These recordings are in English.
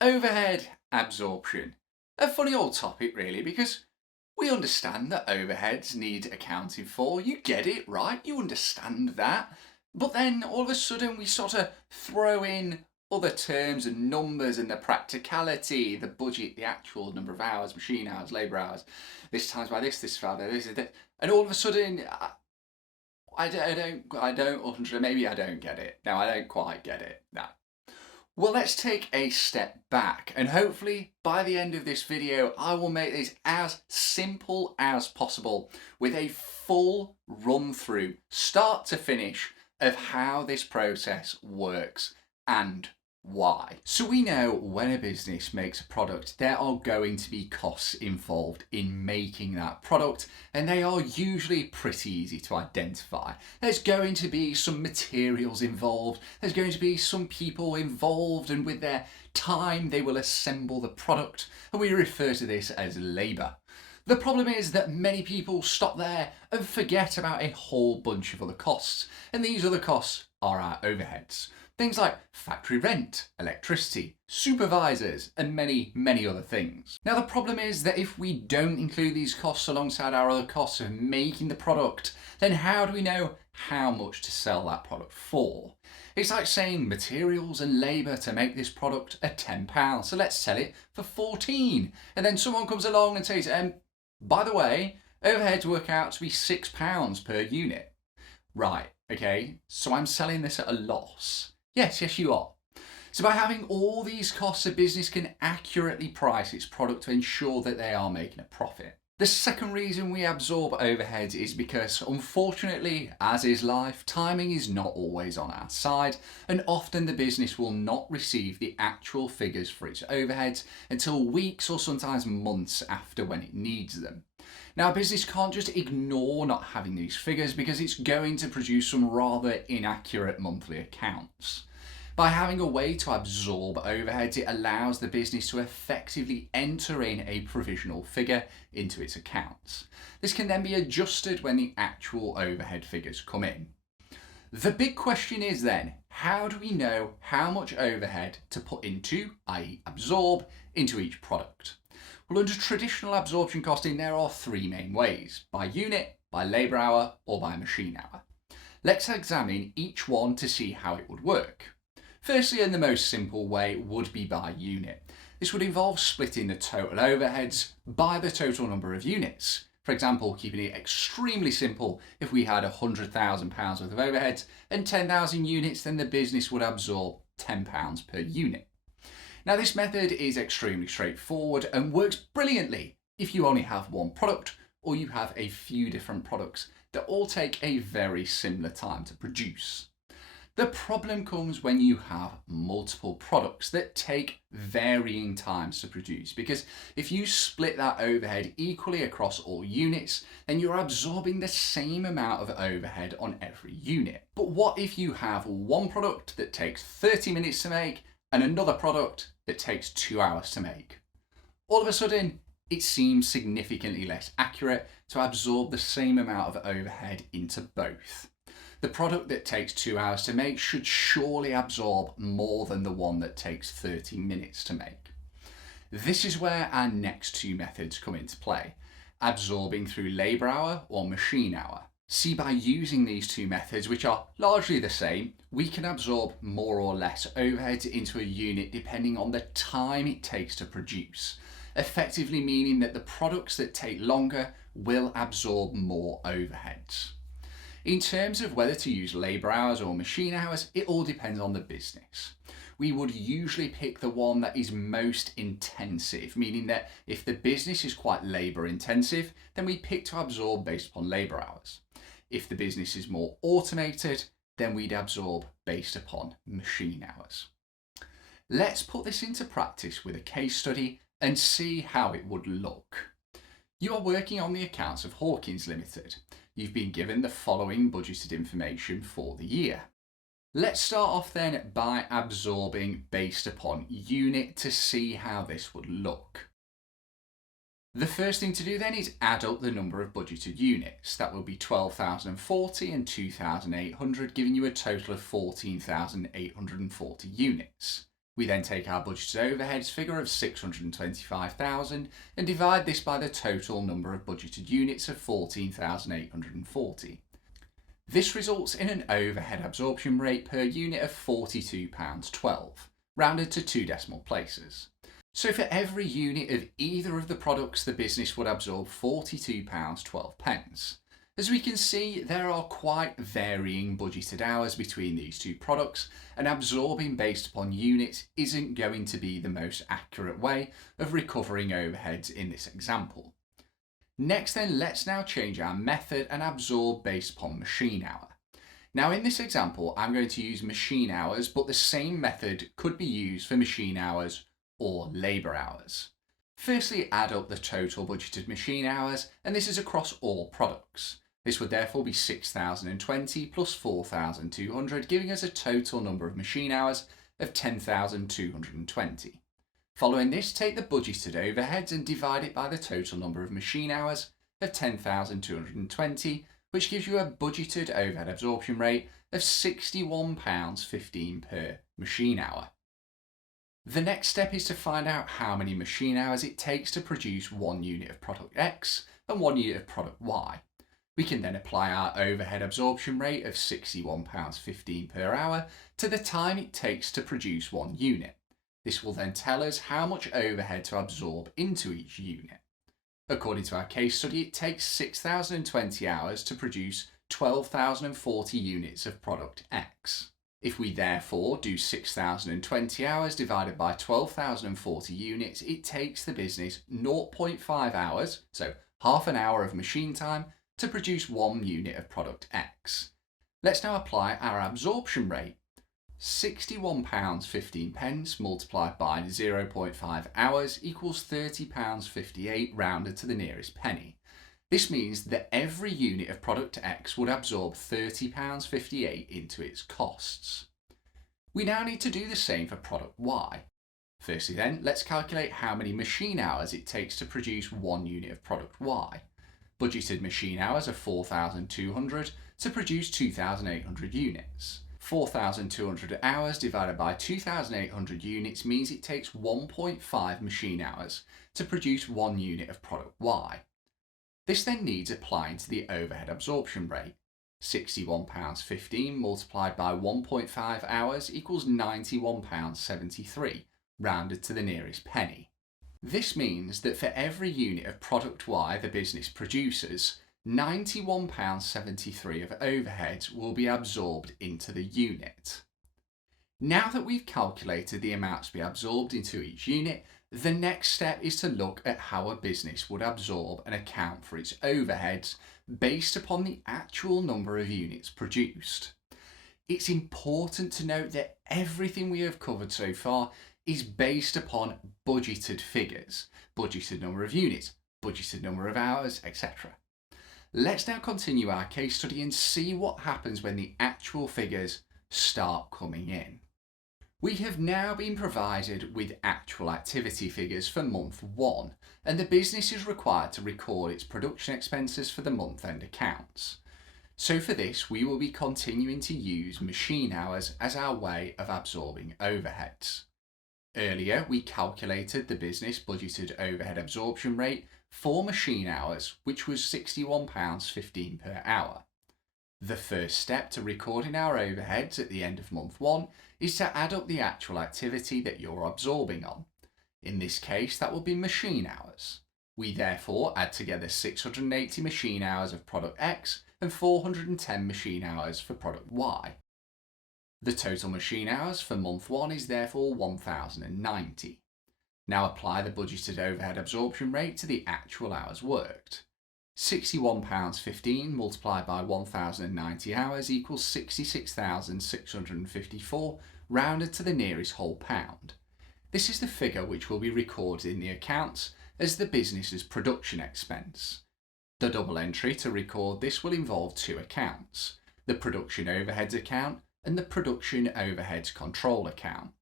Overhead absorption. A funny old topic really, because we understand that overheads need accounting for. You get it, right? You understand that. But then all of a sudden we sort of throw in other terms and numbers and the practicality, the budget, the actual number of hours, machine hours, labour hours, this times by this times by this, and all of a sudden I don't, maybe I don't get it. No, I don't quite get it. No. Well, let's take a step back, and hopefully by the end of this video I will make this as simple as possible with a full run through, start to finish, of how this process works and why. So we know when a business makes a product, there are going to be costs involved in making that product, and they are usually pretty easy to identify. There's going to be some materials involved, there's going to be some people involved, and with their time they will assemble the product, and we refer to this as labour. The problem is that many people stop there and forget about a whole bunch of other costs, and these other costs are our overheads. Things like factory rent, electricity, supervisors, and many, many other things. Now the problem is that if we don't include these costs alongside our other costs of making the product, then how do we know how much to sell that product for? It's like saying materials and labour to make this product are £10, so let's sell it for 14. And then someone comes along and says, by the way, overheads work out to be £6 per unit. Right, okay, so I'm selling this at a loss. Yes, you are. So by having all these costs, a business can accurately price its product to ensure that they are making a profit. The second reason we absorb overheads is because, unfortunately, as is life, timing is not always on our side, and often the business will not receive the actual figures for its overheads until weeks or sometimes months after when it needs them. Now, a business can't just ignore not having these figures because it's going to produce some rather inaccurate monthly accounts. By having a way to absorb overheads, it allows the business to effectively enter in a provisional figure into its accounts. This can then be adjusted when the actual overhead figures come in. The big question is then, how do we know how much overhead to put into, i.e. absorb, into each product? Well, under traditional absorption costing, there are three main ways: by unit, by labour hour, or by machine hour. Let's examine each one to see how it would work. Firstly, and the most simple way, would be by unit. This would involve splitting the total overheads by the total number of units. For example, keeping it extremely simple, if we had £100,000 worth of overheads and 10,000 units, then the business would absorb £10 per unit. Now this method is extremely straightforward and works brilliantly if you only have one product or you have a few different products that all take a very similar time to produce. The problem comes when you have multiple products that take varying times to produce, because if you split that overhead equally across all units, then you're absorbing the same amount of overhead on every unit. But what if you have one product that takes 30 minutes to make and another product that takes 2 hours to make? All of a sudden, it seems significantly less accurate to absorb the same amount of overhead into both. The product that takes 2 hours to make should surely absorb more than the one that takes 30 minutes to make. This is where our next two methods come into play: absorbing through labour hour or machine hour. See, by using these two methods, which are largely the same, we can absorb more or less overheads into a unit depending on the time it takes to produce, effectively meaning that the products that take longer will absorb more overheads. In terms of whether to use labour hours or machine hours, it all depends on the business. We would usually pick the one that is most intensive, meaning that if the business is quite labour intensive, then we pick to absorb based upon labour hours. If the business is more automated, then we'd absorb based upon machine hours. Let's put this into practice with a case study and see how it would look. You are working on the accounts of Hawkins Limited. You've been given the following budgeted information for the year. Let's start off then by absorbing based upon unit to see how this would look. The first thing to do then is add up the number of budgeted units. That will be 12,040 and 2,800, giving you a total of 14,840 units. We then take our budgeted overheads figure of 625,000 and divide this by the total number of budgeted units of 14,840. This results in an overhead absorption rate per unit of £42.12, rounded to 2 decimal places. So for every unit of either of the products, the business would absorb £42.12. As we can see, there are quite varying budgeted hours between these two products, and absorbing based upon units isn't going to be the most accurate way of recovering overheads in this example. Next then, let's now change our method and absorb based upon machine hour. Now in this example, I'm going to use machine hours, but the same method could be used for machine hours or labour hours. Firstly, add up the total budgeted machine hours, and this is across all products. This would therefore be 6,020 plus 4,200, giving us a total number of machine hours of 10,220. Following this, take the budgeted overheads and divide it by the total number of machine hours of 10,220, which gives you a budgeted overhead absorption rate of £61.15 per machine hour. The next step is to find out how many machine hours it takes to produce 1 unit of product X and 1 unit of product Y. We can then apply our overhead absorption rate of £61.15 per hour to the time it takes to produce 1 unit. This will then tell us how much overhead to absorb into each unit. According to our case study, it takes 6,020 hours to produce 12,040 units of product X. If we therefore do 6,020 hours divided by 12,040 units, it takes the business 0.5 hours, so half an hour of machine time, to produce 1 unit of product X. Let's now apply our absorption rate. £61.15 multiplied by 0.5 hours equals £30.58 rounded to the nearest penny. This means that every unit of product X would absorb £30.58 into its costs. We now need to do the same for product Y. Firstly then, let's calculate how many machine hours it takes to produce 1 unit of product Y. Budgeted machine hours are 4,200 to produce 2,800 units. 4,200 hours divided by 2,800 units means it takes 1.5 machine hours to produce 1 unit of product Y. This then needs applying to the overhead absorption rate. £61.15 multiplied by 1.5 hours equals £91.73, rounded to the nearest penny. This means that for every unit of product Y the business produces, £91.73 of overheads will be absorbed into the unit. Now that we've calculated the amounts to be absorbed into each unit, the next step is to look at how a business would absorb and account for its overheads based upon the actual number of units produced. It's important to note that everything we have covered so far is based upon budgeted figures, budgeted number of units, budgeted number of hours, etc. Let's now continue our case study and see what happens when the actual figures start coming in. We have now been provided with actual activity figures for month 1, and the business is required to record its production expenses for the month-end accounts. So for this, we will be continuing to use machine hours as our way of absorbing overheads. Earlier, we calculated the business budgeted overhead absorption rate for machine hours, which was £61.15 per hour. The first step to recording our overheads at the end of month 1 is to add up the actual activity that you're absorbing on. In this case, that will be machine hours. We therefore add together 680 machine hours of product X and 410 machine hours for product Y. The total machine hours for month 1 is therefore 1,090. Now apply the budgeted overhead absorption rate to the actual hours worked. £61.15 multiplied by 1,090 hours equals 66,654, rounded to the nearest whole pound. This is the figure which will be recorded in the accounts as the business's production expense. The double entry to record this will involve 2 accounts, the production overheads account and the production overheads control account.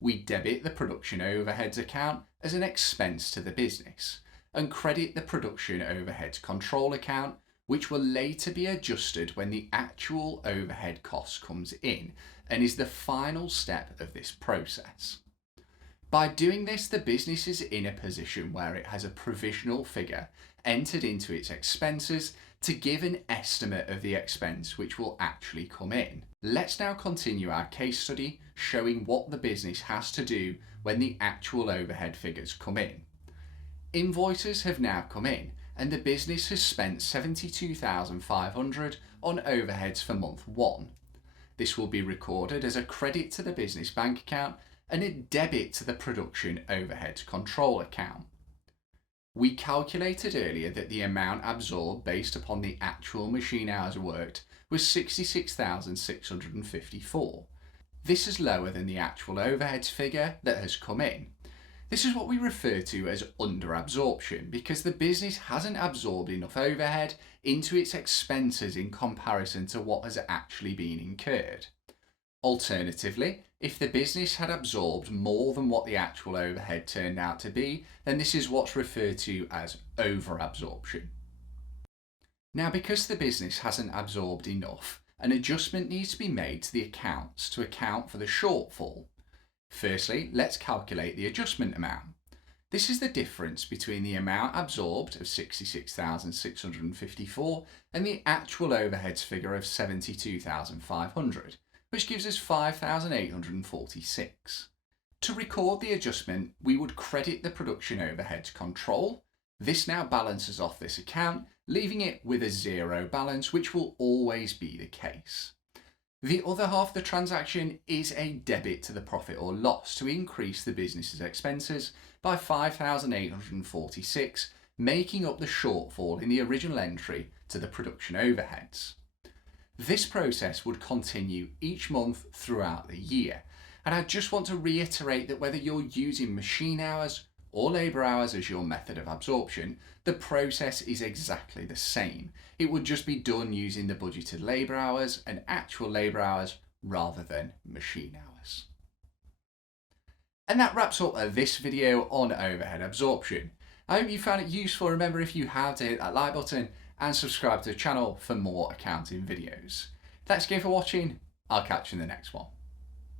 We debit the production overheads account as an expense to the business and credit the production overheads control account, which will later be adjusted when the actual overhead cost comes in and is the final step of this process. By doing this, the business is in a position where it has a provisional figure entered into its expenses to give an estimate of the expense which will actually come in. Let's now continue our case study showing what the business has to do when the actual overhead figures come in. Invoices have now come in and the business has spent $72,500 on overheads for month 1. This will be recorded as a credit to the business bank account and a debit to the production overheads control account. We calculated earlier that the amount absorbed based upon the actual machine hours worked was 66,654. This is lower than the actual overheads figure that has come in. This is what we refer to as under absorption because the business hasn't absorbed enough overhead into its expenses in comparison to what has actually been incurred. Alternatively, if the business had absorbed more than what the actual overhead turned out to be, then this is what's referred to as overabsorption. Now, because the business hasn't absorbed enough, an adjustment needs to be made to the accounts to account for the shortfall. Firstly, let's calculate the adjustment amount. This is the difference between the amount absorbed of 66,654 and the actual overheads figure of 72,500. Which gives us 5,846. To record the adjustment, we would credit the production overheads control. This now balances off this account, leaving it with a zero balance, which will always be the case. The other half of the transaction is a debit to the profit or loss to increase the business's expenses by 5,846, making up the shortfall in the original entry to the production overheads. This process would continue each month throughout the year, and I just want to reiterate that whether you're using machine hours or labour hours as your method of absorption, the process is exactly the same. It would just be done using the budgeted labour hours and actual labour hours rather than machine hours. And that wraps up this video on overhead absorption. I hope you found it useful. Remember, if you have, to hit that like button and subscribe to the channel for more accounting videos. Thanks again for watching. I'll catch you in the next one.